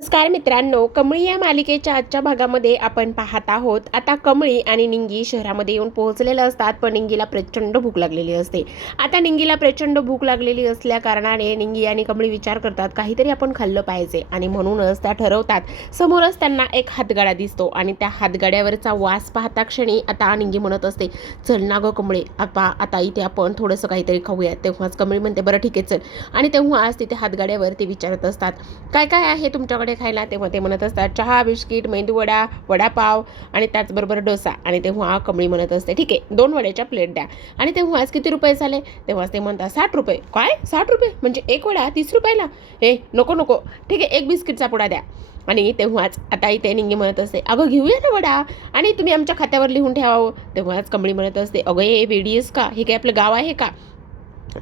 नमस्कार मित्रांनो कमळी या मालिकेच्या आजच्या भागामध्ये आपण पाहत आहोत. आता कमळी आणि निंगी शहरामध्ये येऊन पोहोचलेले असतात पण निंगीला प्रचंड भूक लागलेली असते. आता निंगीला प्रचंड भूक लागलेली असल्या कारणाने निंगी आणि कमळी विचार करतात काहीतरी आपण खाल्लं पाहिजे. आणि म्हणूनच त्या ठरवतात समोरच त्यांना एक हातगाडा दिसतो आणि त्या हातगाड्यावरचा वास पाहता क्षणी आता निंगी म्हणत असते चल ना गं कमळे आपा आता इथे आपण थोडंसं काहीतरी खाऊया. तेव्हाच कमळी म्हणते बरं ठीक आहे चल. आणि तेव्हाच तिथे हातगाड्यावर ते विचारत असतात काय काय आहे तुमच्याकडे? खायला तेव्हा ते म्हणत असतात चहा बिस्किट मेंदूवडा वडापाव आणि त्याचबरोबर डोसा. आणि तेव्हा कमळी म्हणत असते ठीक आहे दोन वड्याच्या प्लेट द्या. आणि तेव्हाच किती रुपये झाले? तेव्हाच ते म्हणतात साठ रुपये. काय? साठ रुपये? म्हणजे एक वडा तीस रुपयाला? हे नको नको. ठीक आहे एक बिस्किटचा पुडा द्या. आणि तेव्हाच आता इथे निंगी म्हणत असते अगं घेऊया ना वडा. आणि तुम्ही आमच्या खात्यावर लिहून ठेवावं हो. तेव्हाच कमळी म्हणत असते अगं हे वेडीस का? हे काय आपलं गाव आहे का?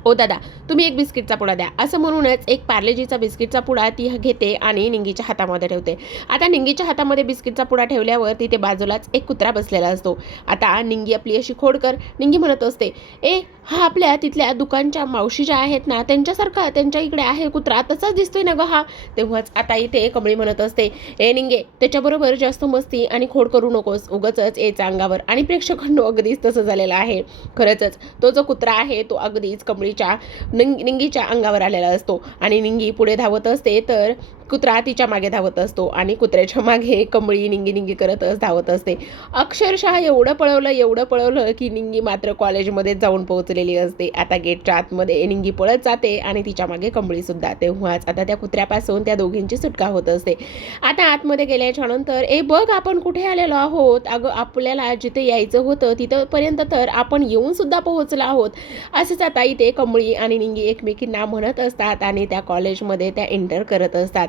ओ दादा तुम्ही एक बिस्किटचा पुडा द्या. असं म्हणूनच एक पार्लेजीचा बिस्किटचा पुडा ती घेते आणि निंगीच्या हातामध्ये ठेवते. आता निंगीच्या हातामध्ये बिस्किटचा पुडा ठेवल्यावर तिथे बाजूलाच एक कुत्रा बसलेला असतो. आता निंगी आपली अशी खोडकर निंगी म्हणत असते ए हा आपल्या तिथल्या दुकानच्या मावशी ज्या आहेत ना त्यांच्यासारखा त्यांच्या इकडे आहे कुत्रा तसाच दिसतोय ना ग हा? तेव्हाच आता इथे कमळी म्हणत असते ए निंगे त्याच्याबरोबर जास्त मस्ती आणि खोड करू नकोस. उगच याचा अंगावर. आणि प्रेक्षकांनो अगदीच तसं झालेलं आहे. खरंच तो जो कुत्रा आहे तो अगदीच कमळी कमळीच्या निंग निंगीच्या अंगावर आलेला असतो. आणि निंगी पुढे धावत असते तर कुत्रा तिच्यामागे धावत असतो आणि कुत्र्याच्या मागे कमळी निंगी निंगी करतच धावत असते. अक्षरशः एवढं पळवलं एवढं पळवलं की निंगी मात्र कॉलेजमध्ये जाऊन पोहोचलेली असते. आता गेटच्या आतमध्ये निंगी पळत जाते आणि तिच्यामागे कमळी सुद्धा. तेव्हाच आता त्या कुत्र्यापासून त्या दोघींची सुटका होत असते. आता आतमध्ये गेल्याच्यानंतर ए बघ आपण कुठे आलेलो आहोत? अगं आपल्याला जिथे यायचं होतं तिथंपर्यंत तर आपण येऊन सुद्धा पोहोचलो आहोत. असंच आता इथे कमळी आणि निंगी एकमेकींना म्हणत असतात आणि त्या कॉलेजमध्ये त्या एंटर करत असतात.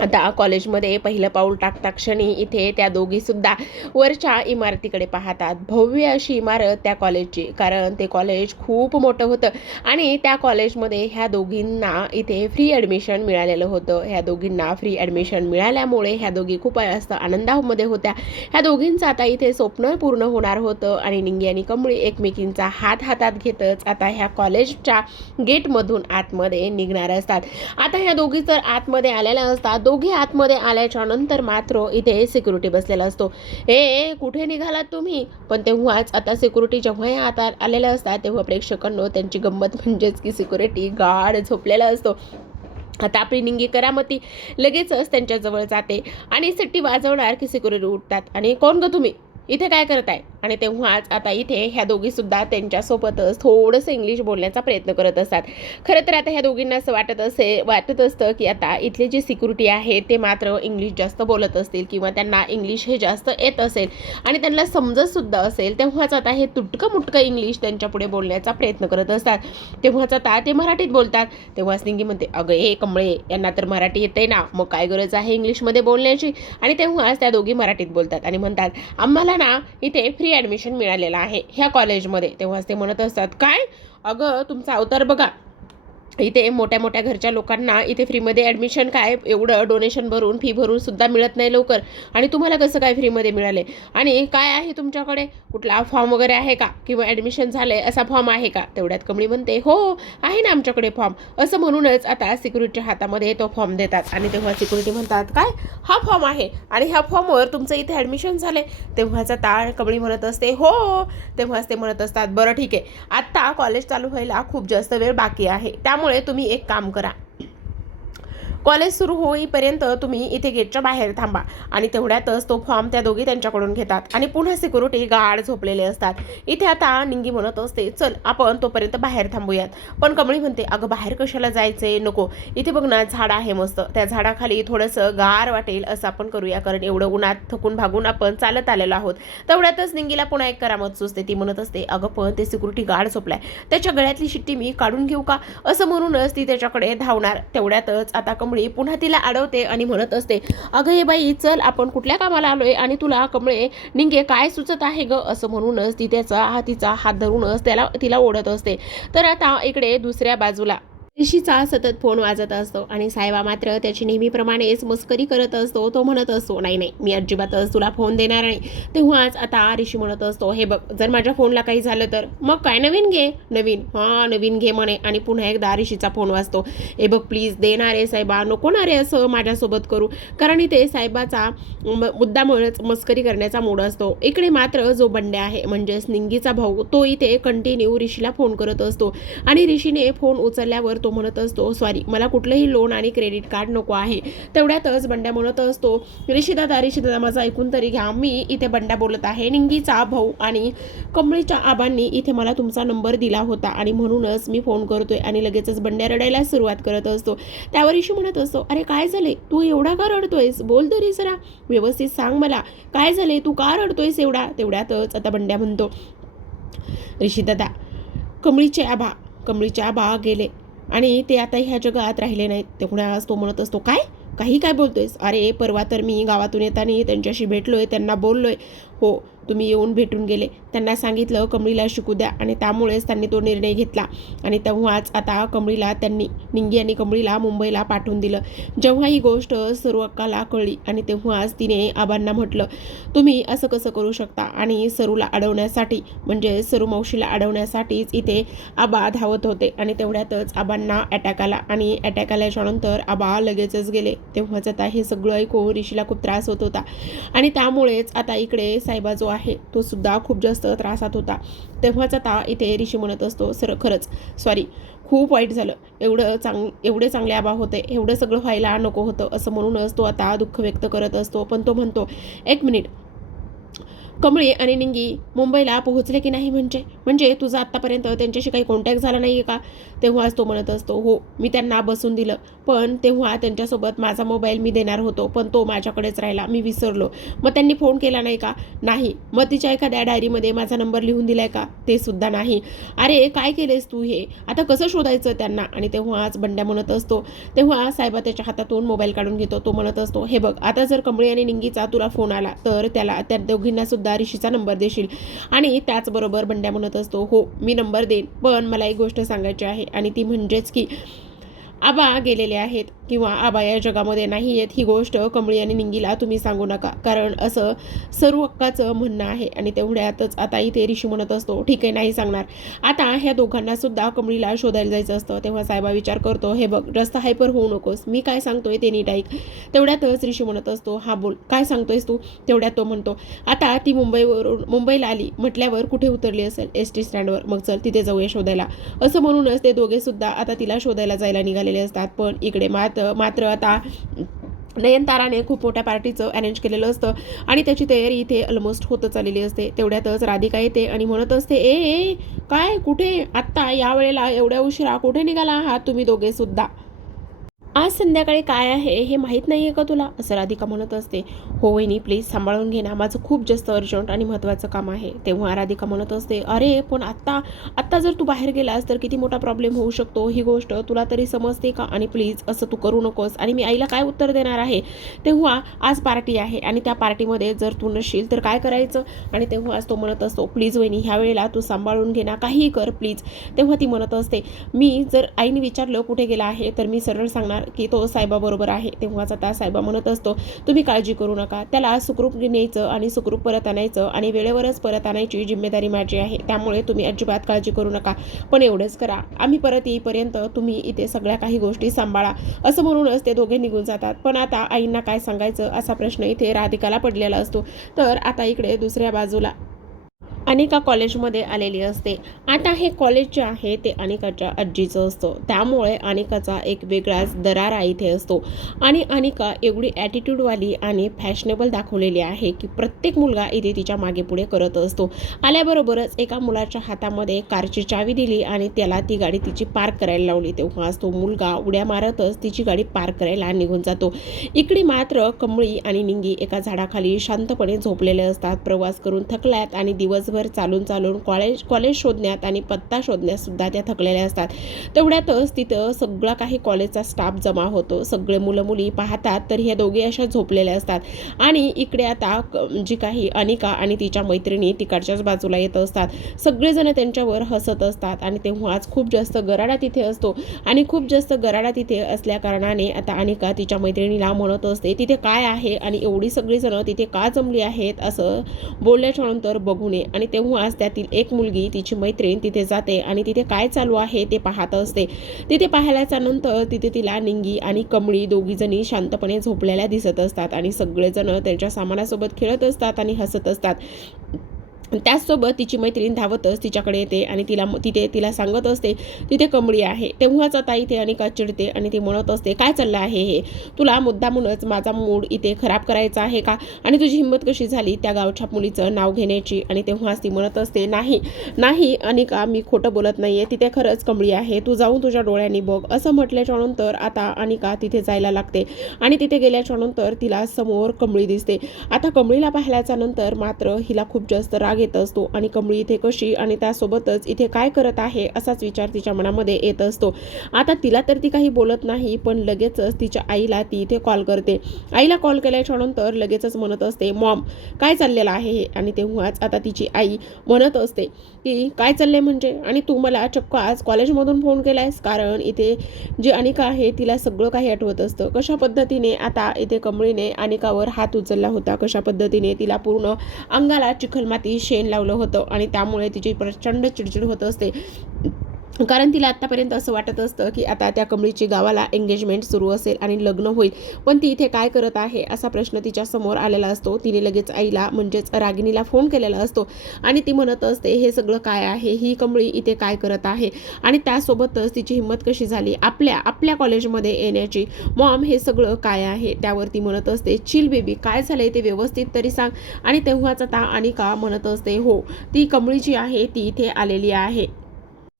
आता कॉलेजमध्ये पहिलं पाऊल टाकता क्षणी इथे त्या दोघीसुद्धा वरच्या इमारतीकडे पाहतात. भव्य अशी इमारत त्या कॉलेजची कारण ते कॉलेज खूप मोठं होतं आणि त्या कॉलेजमध्ये ह्या दोघींना इथे फ्री ॲडमिशन मिळालेलं होतं. ह्या दोघींना फ्री ॲडमिशन मिळाल्यामुळे ह्या दोघी खूप जास्त आनंदामध्ये होत्या. ह्या दोघींचं आता इथे स्वप्न पूर्ण होणार होतं आणि निंगी आणि कमळी एकमेकींचा हात हातात घेतच आता ह्या कॉलेजच्या गेटमधून आतमध्ये निघणार असतात. आता ह्या दोघी तर आतमध्ये आलेल्या असतात दोघी आतमध्ये आल्याच्यानंतर मात्र इथे सिक्युरिटी बसलेला असतो. हे कुठे निघालात तुम्ही? पण तेव्हाच आता सिक्युरिटी जेव्हा या आता आलेल्या असतात तेव्हा प्रेक्षकांनो त्यांची गंमत म्हणजेच की सिक्युरिटी गाढ झोपलेला असतो. आता आपली निंगी करामती लगेचच त्यांच्याजवळ जाते आणि सिट्टी वाजवणार की सिक्युरिटी उठतात. आणि कोण ग तुम्ही? इथे काय करत आहे? आणि तेव्हाच आता इथे ह्या दोघीसुद्धा त्यांच्यासोबतच थोडंसं इंग्लिश बोलण्याचा प्रयत्न करत असतात. खरं तर आता ह्या दोघींना असं वाटत असे वाटत असतं की आता इथले जे सिक्युरिटी आहे ते मात्र इंग्लिश जास्त बोलत असतील किंवा त्यांना इंग्लिश हे जास्त येत असेल. आणि त्यांना समजतसुद्धा असेल तेव्हाच आता हे तुटकं मुटकं इंग्लिश त्यांच्यापुढे बोलण्याचा प्रयत्न करत असतात. तेव्हाच आता ते मराठीत बोलतात. तेव्हाच स्निंगी म्हणते अगं हे कमळे यांना तर मराठी येते ना मग काय गरज आहे इंग्लिशमध्ये बोलण्याची? आणि तेव्हाच त्या दोघी मराठीत बोलतात आणि म्हणतात आम्हाला ना इथे फ्री ॲडमिशन मिळालेलं आहे. ह्या कॉलेजमध्ये तेव्हाच ते म्हणत असतात काय? अगं तुमचा अवतार बघा. इथे मोठ्या मोठ्या घरच्या लोकांना इथे फ्रीमध्ये ॲडमिशन काय एवढं डोनेशन भरून फी भरून सुद्धा मिळत नाही लवकर. आणि तुम्हाला कसं काय फ्रीमध्ये मिळाले? आणि काय आहे तुमच्याकडे? कुठला फॉर्म वगैरे आहे का? किंवा ॲडमिशन झालं आहे असा फॉर्म आहे का? तेवढ्यात कमळी म्हणते हो आहे ना आमच्याकडे फॉर्म असं म्हणूनच आता सिक्युरिटीच्या हातामध्ये तो फॉर्म देतात. आणि तेव्हा सिक्युरिटी म्हणतात काय? हा फॉर्म आहे. आणि ह्या फॉर्मवर तुमचं इथे ॲडमिशन झाले तेव्हाचा ताळ कमळी म्हणत असते हो. तेव्हाच ते म्हणत असतात बरं ठीक आहे. आत्ता कॉलेज चालू व्हायला खूप जास्त वेळ बाकी आहे. त्यामुळे त्यामुळे तुम्ही एक काम करा. कॉलेज सुरू होईपर्यंत तुम्ही इथे गेटच्या बाहेर थांबा. आणि तेवढ्यातच तो फॉर्म त्या दोघी त्यांच्याकडून घेतात. आणि पुन्हा सिक्युरिटी गार्ड झोपलेले असतात. इथे आता निंगी म्हणत असते चल आपण तोपर्यंत बाहेर थांबूयात. पण कमळी म्हणते अगं बाहेर कशाला जायचे नको. इथे बघ ना झाड आहे मस्त. त्या झाडाखाली थोडंसं गार वाटेल असं आपण करूया. कारण एवढं उन्हात थकून भागून आपण चालत आलेलो आहोत. तेवढ्यातच निंगीला पुन्हा एक करामत सुचते. ती म्हणत असते अगं पण ते सिक्युरिटी गार्ड झोपलाय. त्याच्या गळ्यातली शिट्टी मी काढून घेऊ का? असं म्हणूनच ती त्याच्याकडे धावणार. तेवढ्यातच आता कमळी पुन्हा तिला अडवते आणि म्हणत असते अगं हे बाई चल आपण कुठल्या कामाला आलोय आणि तुला कमळे निंगे काय सुचत आहे ग? असं म्हणूनच ती त्याचा हा तिचा हात धरूनच त्याला तिला ओढत असते. तर आता इकडे दुसऱ्या बाजूला ऋषीचा सतत फोन वाजत असतो आणि साहेबा मात्र त्याची नेहमीप्रमाणेच मस्करी करत असतो तो म्हणत असतो नाही नाही मी अजिबातच तुला फोन देणार नाही. तेव्हाच आता ऋषी म्हणत असतो हे बघ जर माझ्या फोनला काही झालं तर? मग काय नवीन घे. नवीन? हां नवीन घे म्हणे आणि पुन्हा एकदा ऋषीचा फोन वाजतो. हे बघ प्लीज देणार आहे साहेबा नको ना रे असं माझ्यासोबत करू. कारण इथे साहेबाचा मुद्दामुळेच मस्करी करण्याचा मूड असतो. इकडे मात्र जो बंड्या आहे म्हणजेच निंगीचा भाऊ तो इथे कंटिन्यू ऋषीला फोन करत असतो आणि ऋषीने फोन उचलल्यावर तो म्हणत असतो सॉरी मला कुठलंही लोन आणि क्रेडिट कार्ड नको आहे. तेवढ्यातच बंड्या म्हणत असतो ऋषीदादा ऋषीदादा माझं ऐकून तरी घ्या. मी इथे बंड्या बोलत आहे. निंगीचा भाऊ आणि कमळीच्या आबांनी इथे मला तुमचा नंबर दिला होता आणि म्हणूनच मी फोन करतोय. आणि लगेचच बंड्या रडायला सुरुवात करत असतो. त्यावर ऋषी म्हणत असतो अरे काय झाले तू एवढा का रडतोयस? बोल तरी जरा. व्यवस्थित सांग मला. काय झाले तू का रडतोयस एवढा? तेवढ्यातच आता बंड्या म्हणतो ऋषीदादा कमळीचे आबा कमळीचे आबा गेले. आणि ते आता ह्या जगात राहिले नाहीत. तेवढ्याच तो म्हणत असतो काय? काही काय बोलतोयस? अरे परवा तर मी गावातून येताना त्यांच्याशी भेटलोय त्यांना बोललोय. हो तुम्ही येऊन भेटून गेले. त्यांना सांगितलं कमळीला शिकू द्या आणि त्यामुळेच त्यांनी तो निर्णय घेतला. आणि तेव्हाच आता कमळीला त्यांनी निंगी आणि कमळीला मुंबईला पाठवून दिलं. जेव्हा ही गोष्ट सर्व अक्काला कळली आणि तेव्हाच तिने आबांना म्हटलं तुम्ही असं कसं करू शकता? आणि सरूला अडवण्यासाठी म्हणजे सरू मावशीला अडवण्यासाठीच इथे आबा धावत होते. आणि तेवढ्यातच आबांना अटॅक आला आणि अटॅक आल्याच्यानंतर आबा लगेचच गेले. तेव्हाच आता हे सगळं ऐकून ऋषीला खूप त्रास होत होता. आणि त्यामुळेच आता इकडे साहेबा जो आहे तो सुद्धा खूप जास्त त्रासात होता. तेव्हाचा ता इथे ऋषी म्हणत असतो सर खरंच सॉरी खूप वाईट झालं. एवढं चांग एवढे चांगले आबा होते. एवढं सगळं व्हायला नको होतं असं म्हणूनच तो आता दुःख व्यक्त करत असतो. पण तो म्हणतो एक मिनिट कमळी आणि निंगी मुंबईला पोहोचले की नाही म्हणजे? म्हणजे तुझा आत्तापर्यंत त्यांच्याशी काही कॉन्टॅक्ट झाला नाही आहे का? तेव्हाच तो म्हणत असतो हो मी त्यांना बसून दिलं. पण तेव्हा त्यांच्यासोबत माझा मोबाईल मी देणार होतो पण तो माझ्याकडेच राहिला. मी विसरलो. मग त्यांनी फोन केला नाही का? नाही. मग तिच्या एखाद्या डायरीमध्ये माझा नंबर लिहून दिलाय का? ते सुद्धा नाही. अरे काय केलेस तू हे? आता कसं शोधायचं त्यांना? आणि तेव्हाच बंड्या म्हणत असतो तेव्हा साहेबा त्याच्या हातातून मोबाईल काढून घेतो. तो म्हणत असतो हे बघ आता जर कमळी आणि निंगीचा तुला फोन आला तर त्याला त्या दोघींना सुद्धा ऋषीचा नंबर देशील. आणि त्याचबरोबर बंड्या म्हणत असतो हो मी नंबर देईन पण मला एक गोष्ट सांगायची आहे आणि ती म्हणजेच की आबा गेलेले आहेत किंवा आबा या जगामध्ये नाही आहेत ही गोष्ट कमळी आणि निंगीला तुम्ही सांगू नका. कारण असं सर्व अक्काचं म्हणणं आहे आणि तेवढ्यातच आता इथे ऋषी म्हणत असतो ठीक आहे नाही सांगणार. आता ह्या दोघांना सुद्धा कमळीला शोधायला जायचं असतं. तेव्हा साहेबा विचार करतो हे बघ जास्त हायपर होऊ नकोस. मी काय सांगतोय ते नीट ऐक. तेवढ्यातच ऋषी म्हणत असतो हा बोल काय सांगतोयस तू? तेवढ्यात तो म्हणतो आता ती मुंबईवरून मुंबईला आली. म्हटल्यावर कुठे उतरली असेल? एस टी स्टँडवर. मग चल तिथे जाऊया शोधायला. असं म्हणूनच ते दोघे सुद्धा आता तिला शोधायला जायला निघाले. केलेले असतात. पण इकडे मात्र मात्र आता नयनताराने खूप मोठ्या पार्टीचं अरेंज केलेलं असतं. आणि त्याची तयारी इथे ऑलमोस्ट होतच आलेली असते. तेवढ्यातच राधिका येते आणि म्हणत असते ए ए काय? कुठे? आत्ता या वेळेला एवढ्या उशिरा कुठे निघाला आहात तुम्ही दोघे सुद्धा. आज संध्याकाळी काय आहे हे माहीत नाही आहे का तुला? असं राधिका म्हणत असते. हो वहिनी प्लीज सांभाळून घे ना. माझं खूप जास्त अर्जंट आणि महत्त्वाचं काम आहे. तेव्हा राधिका म्हणत असते अरे पण आत्ता आत्ता जर तू बाहेर गेलास तर किती मोठा प्रॉब्लेम होऊ शकतो. ही गोष्ट तुला तरी समजते का? आणि प्लीज असं तू करू नकोस. आणि मी आईला काय उत्तर देणार आहे? तेव्हा आज पार्टी आहे आणि त्या पार्टीमध्ये जर तू नसशील तर काय करायचं? आणि तेव्हा आज तो म्हणत असतो प्लीज वहिनी ह्या वेळेला तू सांभाळून घे ना. काहीही कर प्लीज तेव्हा ती म्हणत असते मी जर आईने विचारलं कुठे गेला आहे तर मी सरळ सांगणार की तो साहेबाबरोबर आहे तेव्हाच आता साहेबा म्हणत असतो तुम्ही काळजी करू नका. त्याला सुखरूप न्यायचं आणि सुखरूप परत आणायचं आणि वेळेवरच परत आणायची जिम्मेदारी माझी आहे. त्यामुळे तुम्ही अजिबात काळजी करू नका. पण एवढंच करा. आम्ही परत येईपर्यंत तुम्ही इथे सगळ्या काही गोष्टी सांभाळा. असं म्हणूनच ते दोघे निघून जातात. पण आता आईंना काय सांगायचं असा प्रश्न इथे राधिकाला पडलेला असतो. तर आता इकडे दुसऱ्या बाजूला अनेका कॉलेजमध्ये आलेली असते. आता हे कॉलेज जे आहे ते अनिकाच्या आजीचं असतं. त्यामुळे अनिकाचा एक वेगळाच दरारा इथे असतो. आणि अनिका एवढी ॲटिट्यूडवाली आणि फॅशनेबल दाखवलेली आहे की प्रत्येक मुलगा इथे तिच्यामागे पुढे करत असतो. आल्याबरोबरच एका मुलाच्या हातामध्ये कारची चावी दिली आणि त्याला ती गाडी तिची पार्क करायला लावली. तेव्हाच तो मुलगा उड्या मारतच तिची गाडी पार्क करायला निघून जातो. इकडे मात्र कमळी आणि निंगी एका झाडाखाली शांतपणे झोपलेले असतात. प्रवास करून थकल्यात आणि दिवस दिवसभर चालून चालून कॉलेज कॉलेज शोधण्यात आणि पत्ता शोधण्यातसुद्धा त्या थकलेल्या असतात. तेवढ्यातच तिथं सगळा काही कॉलेजचा स्टाफ जमा होतो. सगळे मुलं मुली पाहतात तर ह्या दोघे अशा झोपलेल्या असतात. आणि इकडे आता जी काही अनिका आणि तिच्या मैत्रिणी तिकडच्याच बाजूला येत असतात. सगळेजण त्यांच्यावर हसत असतात आणि तेव्हाच खूप जास्त गराडा तिथे असतो. आणि खूप जास्त गराडा तिथे असल्या कारणाने आता अनिका तिच्या मैत्रिणीला म्हणत असते तिथे काय आहे आणि एवढी सगळीजणं तिथे का जमली आहेत? असं बोलल्याच्यानंतर बघू नये आणि तेव्हाच त्यातील एक मुलगी तिची मैत्रीण तिथे जाते आणि तिथे काय चालू आहे ते पाहत असते. तिथे पाहिल्याच्या नंतर तिथे तिला निंगी आणि कमळी दोघीजणी शांतपणे झोपलेल्या दिसत असतात आणि सगळेजण त्यांच्या सामानासोबत खेळत असतात आणि हसत असतात. त्याचसोबत तिची मैत्रीण धावतच तिच्याकडे येते आणि तिला तिथे तिला सांगत असते तिथे कमळी आहे. तेव्हाच आता इथे अनिका चिडते आणि ती म्हणत असते काय चाललं आहे हे? तुला मुद्दामूनच माझा मूड इथे खराब करायचा आहे का? आणि तुझी हिंमत कशी झाली त्या गावच्या मुलीचं नाव घेण्याची? आणि तेव्हाच ती म्हणत असते नाही नाही अनिका मी खोटं बोलत नाहीये. तिथे खरंच कमळी आहे. तू जाऊन तुझ्या डोळ्यांनी बघ. असं म्हटल्याच्या नंतर आता अनिका तिथे जायला लागते आणि तिथे गेल्याच्यानंतर तिला समोर कमळी दिसते. आता कमळीला पाहिल्याच्या नंतर मात्र हिला खूप जास्त राग घेत असतो आणि कमळी इथे कशी आणि त्यासोबतच इथे काय करत आहे असाच विचार तिच्या मनामध्ये येत असतो. आता तिला तर ती काही बोलत नाही पण लगेचच तिच्या आईला ती इथे कॉल करते. आईला कॉल केल्याच्यानंतर लगेचच म्हणत असते मॉम काय चाललेलं आहे हे? आणि तेव्हाच आता तिची आई म्हणत असते की काय चाललंय म्हणजे? आणि तू मला चक्क आज कॉलेजमधून फोन केला आहेस कारण इथे जी अनिका आहे तिला सगळं काही आठवत असतं. कशा पद्धतीने आता इथे कमळीने अनिकावर हात उचलला होता? कशा पद्धतीने तिला पूर्ण अंगाला चिखलमाती शेण लावलं होतं आणि त्यामुळे तिची प्रचंड चिडचिड होत असते. कारण तिला आत्तापर्यंत असं वाटत असतं की आता त्या कमळीची गावाला एंगेजमेंट सुरू असेल आणि लग्न होईल. पण ती इथे काय करत आहे असा प्रश्न तिच्या समोर आलेला असतो. तिने लगेच आईला म्हणजेच रागिणीला फोन केलेला असतो. आणि ती म्हणत असते हे सगळं काय आहे? ही कमळी इथे काय करत आहे? आणि त्यासोबतच तिची हिंमत कशी झाली? आपल्या आपल्या कॉलेजमध्ये येण्याची. मॉम हे सगळं काय आहे? त्यावर ती म्हणत असते चिल बेबी काय झालंय ते व्यवस्थित तरी सांग. आणि तेव्हाच आता का म्हणत असते हो ती कमळी जी आहे ती इथे आलेली आहे.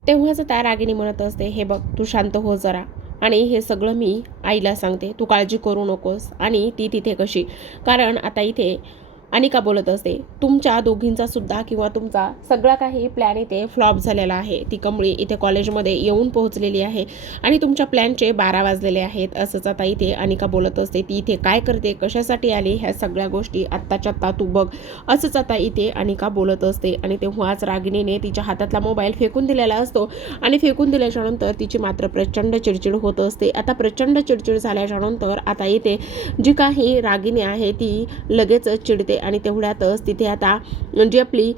तेव्हाच त्या रागिनी म्हणत असते हे बघ तू शांत हो जरा. आणि हे सगळं मी आईला सांगते. तू काळजी करू नकोस आणि ती तिथे कशी? कारण आता इथे अनिका बोलत असते? तुमच्या दोघींचा सुद्धा किंवा तुमचा सगळा काही प्लॅन इथे फ्लॉप झालेला आहे. ती कमळी इथे कॉलेजमध्ये येऊन पोहोचलेली आहे आणि तुमच्या प्लॅनचे बारा वाजलेले आहेत. असंच आता इथे अनिका बोलत असते ती इथे काय करते कशासाठी आली ह्या सगळ्या गोष्टी आत्ताच्या आत्ता तू बघ. असंच आता इथे अनिका बोलत असते आणि तेव्हाच रागिणीने तिच्या हातातला मोबाईल फेकून दिलेला असतो आणि फेकून दिल्याच्यानंतर तिची मात्र प्रचंड चिडचिड होत असते. आता प्रचंड चिडचिड झाल्याच्यानंतर आता इथे जी काही रागिणी आहे ती लगेच चिडते आणि तेवढ्यातच तिथे आता जी आपली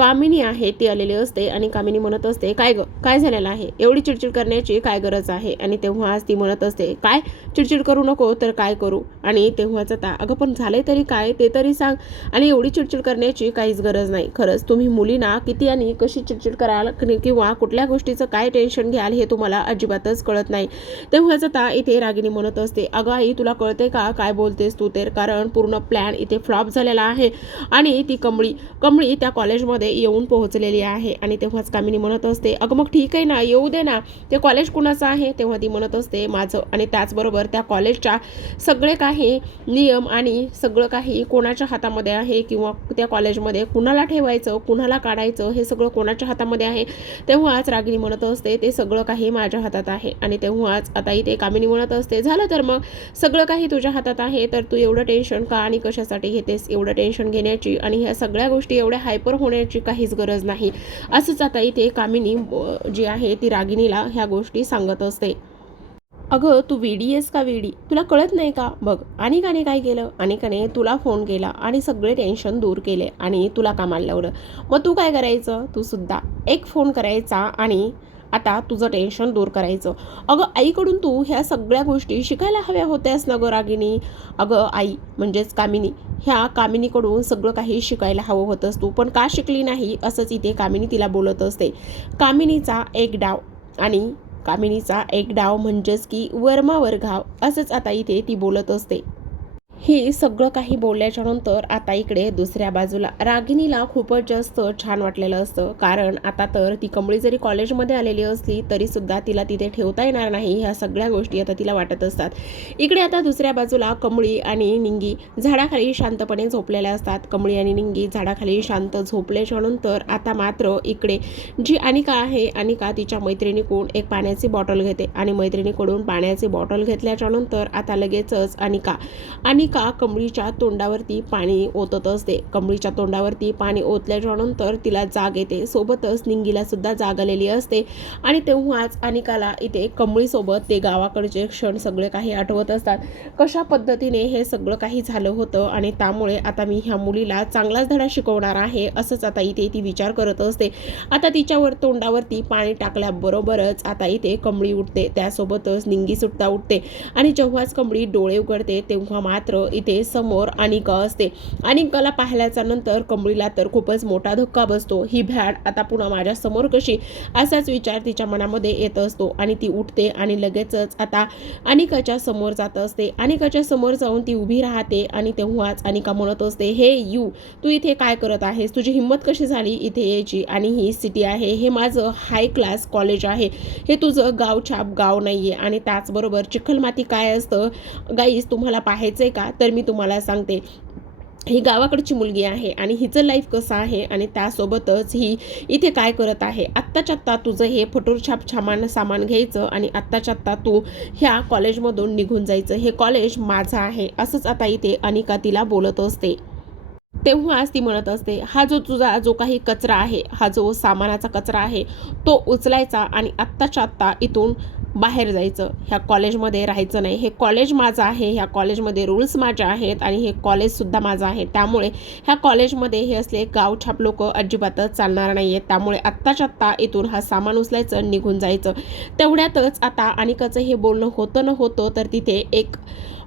कामिनी आहे ती आलेली असते आणि कामिनी म्हणत असते काय ग? काय झालेलं आहे? एवढी चिडचिड करण्याची काय गरज आहे? आणि तेव्हाच ती म्हणत असते काय? चिडचिड करू नको तर काय करू? आणि तेव्हाच आता अगं पण झालंय तरी काय? ते तरी सांग. आणि एवढी चिडचिड करण्याची काहीच गरज नाही. खरंच तुम्ही मुलींना किती आणि कशी चिडचिड कराल किंवा कुठल्या गोष्टीचं काय टेन्शन घ्याल हे तुम्हाला अजिबातच कळत नाही. तेव्हाच आता इथे रागिनी म्हणत असते अगं आई तुला कळते का? काय बोलतेस तू तर कारण पूर्ण प्लॅन इथे फ्लॉप झालेला आहे. आणि ती कमळी कमळी त्या कॉलेजमध्ये येऊन पोहोचलेली आहे आणि तेव्हाच कामिनी म्हणत असते अगं मग ठीक आहे ना येऊ दे ना. ते कॉलेज कुणाचं आहे? तेव्हा ती म्हणत असते माझं. आणि त्याचबरोबर त्या कॉलेजच्या सगळे काही नियम आणि सगळं काही कोणाच्या हातामध्ये आहे किंवा त्या कॉलेजमध्ये कुणाला ठेवायचं कुणाला काढायचं हे सगळं कोणाच्या हातामध्ये आहे? तेव्हाच रागिनी म्हणत असते ते सगळं काही माझ्या हातात आहे. आणि तेव्हाच आता इथे कामिनी म्हणत असते झालं तर मग? सगळं काही तुझ्या हातात आहे तर तू एवढं टेन्शन का आणि कशासाठी घेतेस? एवढं टेन्शन घेण्याची आणि ह्या सगळ्या गोष्टी एवढ्या हायपर होण्याची काहीच गरज नाही. असंच आता इथे कामिनी जी आहे ती रागिणीला ह्या गोष्टी सांगत असते. अगं तू वेडी आहेस का वेडी तुला कळत नाही का? बघ अनेकाने काय केलं? अनेकाने तुला फोन केला आणि सगळे टेन्शन दूर केले आणि तुला कामाला लावलं. मग तू काय करायचं? तू सुद्धा एक फोन करायचा आणि आता तुझं टेन्शन दूर करायचं. अगं आईकडून तू ह्या सगळ्या गोष्टी शिकायला हव्या होत्यास ना गं रागिनी अगं आई म्हणजेच कामिनी ह्या कामिनीकडून सगळं काही शिकायला हवं होतंस तू पण का शिकली नाही? असंच इथे कामिनी तिला बोलत असते. कामिनीचा एक डाव आणि कामिनीचा एक डाव म्हणजेच की वर्मावर घाव असंच आता इथे ती बोलत असते. ही सगळं काही बोलल्याच्यानंतर आता इकडे दुसऱ्या बाजूला. रागिणीला खूपच जास्त छान वाटलेलं असतं. कारण आता तर ती कमळी जरी कॉलेजमध्ये आलेली असली तरी सुद्धा तिला तिथे ठेवता येणार नाही ह्या सगळ्या गोष्टी आता तिला वाटत असतात. इकडे आता दुसऱ्या बाजूला कमळी आणि निंगी झाडाखाली शांतपणे झोपलेल्या असतात. कमळी आणि निंगी झाडाखाली शांत झोपल्याच्यानंतर आता मात्र इकडे जी अनिका आहे अनिका तिच्या मैत्रिणीकडून एक पाण्याची बॉटल घेते आणि मैत्रिणीकडून पाण्याची बॉटल घेतल्याच्यानंतर आता लगेचच अनिका का कमळीच्या तोंडावरती पाणी ओतत असते? कमळीच्या तोंडावरती पाणी ओतल्याच्या नंतर तिला जाग येते. सोबतच निंगीला सुद्धा जाग आलेली असते. आणि तेव्हाच अनिकाला इथे कमळीसोबत ते गावाकडचे क्षण सगळे काही आठवत असतात. कशा पद्धतीने हे सगळं काही झालं होतं आणि त्यामुळे आता मी ह्या मुलीला चांगलाच धडा शिकवणार आहे असंच आता इथे ती विचार करत असते. आता तिच्यावर तोंडावरती पाणी टाकल्याबरोबरच आता इथे कमळी उठते. त्यासोबतच निंगी सुटता उठते. आणि जेव्हाच कमळी डोळे उघडते तेव्हा मात्र इथे समोर अनिका असते. अनिकाला पाहिल्याच्या नंतर कंबळीला तर खूपच मोठा धक्का बसतो. ही भ्याड आता पुन्हा माझ्यासमोर कशी? असाच विचार तिच्या मनामध्ये येत असतो आणि ती उठते आणि लगेचच आता अनिकाच्या समोर जात असते. अनिकाच्या समोर जाऊन ती उभी राहते आणि तेव्हाच अनिका म्हणत असते हे यू तू इथे काय करत आहेस? तुझी हिंमत कशी झाली इथे यायची? आणि ही सिटी आहे. हे माझं हाय क्लास कॉलेज आहे. हे तुझं गावछाप गाव नाही आहे आणि त्याचबरोबर चिखलमाती काय असतं? गाईस तुम्हाला पाहायचं आहे का? तर मी तुम्हाला सांगते. ही गावाकडची मुलगी आहे आणि हिचं लाईफ कसं आहे आणि त्यासोबतच ही इथे काय करत आहे? आत्ताच्या आत्ता तुझं हे फटोरछाप छामान सामान घ्यायचं आणि आत्ताच्या आत्ता तू ह्या कॉलेजमधून निघून जायचं. हे कॉलेज माझं आहे. असंच आता इथे अनिका तिला बोलत असते. तेव्हाच ती म्हणत असते हा जो तुझा जो काही कचरा आहे हा जो सामानाचा कचरा आहे तो उचलायचा आणि आत्ताच्या आत्ता इथून बाहेर जायचं ह्या कॉलेजमध्ये राहायचं नाही. हे कॉलेज माझं आहे ह्या कॉलेजमध्ये रूल्स माझे आहेत आणि हे कॉलेजसुद्धा माझं आहे. त्यामुळे ह्या कॉलेजमध्ये हे असले गावछाप लोक अजिबातच चालणार नाही आहेत त्यामुळे आत्ताच्या आत्ता इथून हा सामान उचलायचं निघून जायचं. तेवढ्यातच आता अनिकाचं हे बोलणं होतं न होतं तर तिथे एक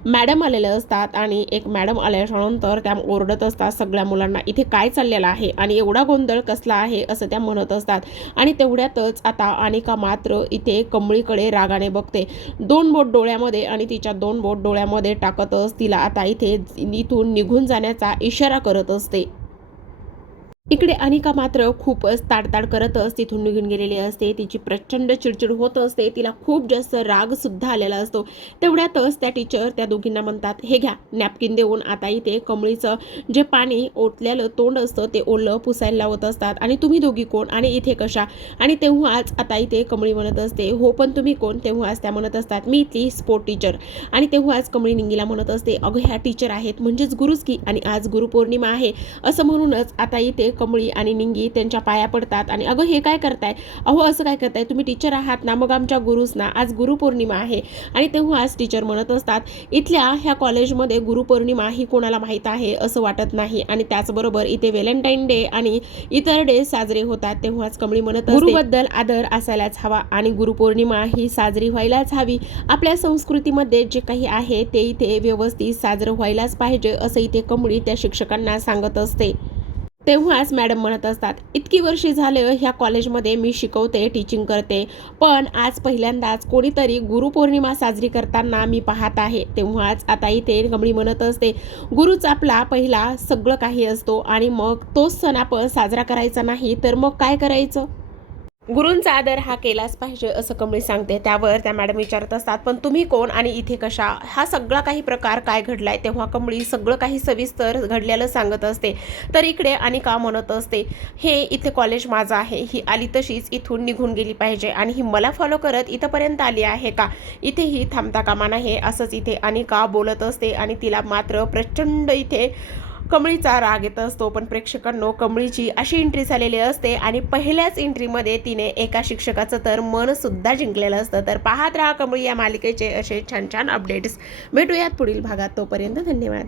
मॅडम आलेले असतात आणि एक मॅडम आल्याच्यानंतर त्या ओरडत असतात सगळ्या मुलांना इथे काय चाललेलं आहे? आणि एवढा गोंधळ कसला आहे? असं त्या म्हणत असतात. आणि तेवढ्यातच आता अनिका मात्र इथे कमळीकडे रागाने बघते. दोन बोट डोळ्यामध्ये आणि तिच्या दोन बोट डोळ्यामध्ये टाकतच तिला आता इथे इथून निघून जाण्याचा इशारा करत असते. इकडे अनिका मात्र खूपच ताडताड करतच तिथून निघून गेलेली असते. तिची प्रचंड चिडचिड होत असते. तिला खूप जास्त राग सुद्धा आलेला असतो. तेवढ्यातच त्या टीचर त्या दोघींना म्हणतात हे घ्या नॅपकिन देऊन आता इथे कमळीचं जे पाणी ओतलेलं तोंड असतं ते ओलं पुसायला लावत असतात. आणि तुम्ही दोघी कोण? आणि इथे कशा? आणि तेव्हाच आता इथे कमळी म्हणत असते हो पण तुम्ही कोण? तेव्हाच त्या म्हणत असतात मी इथली स्पोर्ट टीचर आणि तेव्हाच कमळी निंगीला म्हणत असते अगं ह्या टीचर आहेत. म्हणजेच गुरुच की आणि आज गुरुपौर्णिमा आहे. असं म्हणूनच आता इथे कमळी आणि निंगी त्यांच्या पाया पडतात. आणि अगं हे काय करताय? अहो असं काय करताय? तुम्ही टीचर आहात ना मग आमच्या गुरुस ना आज गुरुपौर्णिमा आहे. आणि तेव्हा आज टीचर म्हणत असतात इथल्या ह्या कॉलेजमध्ये गुरुपौर्णिमा ही कोणाला माहीत आहे? असं वाटत नाही. आणि त्याचबरोबर इथे व्हॅलेंटाईन डे आणि इतर डे साजरे होतात. तेव्हाच कमळी म्हणत गुरुबद्दल आदर असायलाच हवा आणि गुरुपौर्णिमा ही साजरी व्हायलाच हवी. आपल्या संस्कृतीमध्ये जे काही आहे ते इथे व्यवस्थित साजरं व्हायलाच पाहिजे असं इथे कमळी त्या शिक्षकांना सांगत असते. तेव्हाच मॅडम म्हणत असतात इतकी वर्षे झालं ह्या कॉलेजमध्ये मी शिकवते टीचिंग करते पण आज पहिल्यांदाच कोणीतरी गुरुपौर्णिमा साजरी करताना मी पाहत आहे. तेव्हाच आता इथे गमळी म्हणत असते गुरुच आपला पहिला सगळं काही असतो आणि मग तोच सण आपण साजरा करायचा नाही तर मग काय करायचं? गुरूंचा आदर हा केलाच पाहिजे असं कमळी सांगते. त्यावर त्या मॅडम विचारत असतात पण तुम्ही कोण आणि इथे कशा? हा सगळा काही प्रकार काय घडलाय? तेव्हा कमळी सगळं काही सविस्तर घडलेलं सांगत असते. तर इकडे अनिका म्हणत असते हे इथे कॉलेज माझं आहे. ही आली तशीच इथून निघून गेली पाहिजे. आणि ही मला फॉलो करत इथंपर्यंत आली आहे का? इथेही थांबता कामा नाही असंच इथे अनिका बोलत असते आणि तिला मात्र प्रचंड इथे कमळीचा राग येत असतो पण प्रेक्षकांनो कमळीची अशी एंट्री झालेली असते आणि पहिल्याच एंट्रीमध्ये तिने एका शिक्षकाचं तर मनसुद्धा जिंकलेलं असतं. तर पाहत राहा कमळी या मालिकेचे असे छान छान अपडेट्स भेटूयात पुढील भागात. तोपर्यंत धन्यवाद.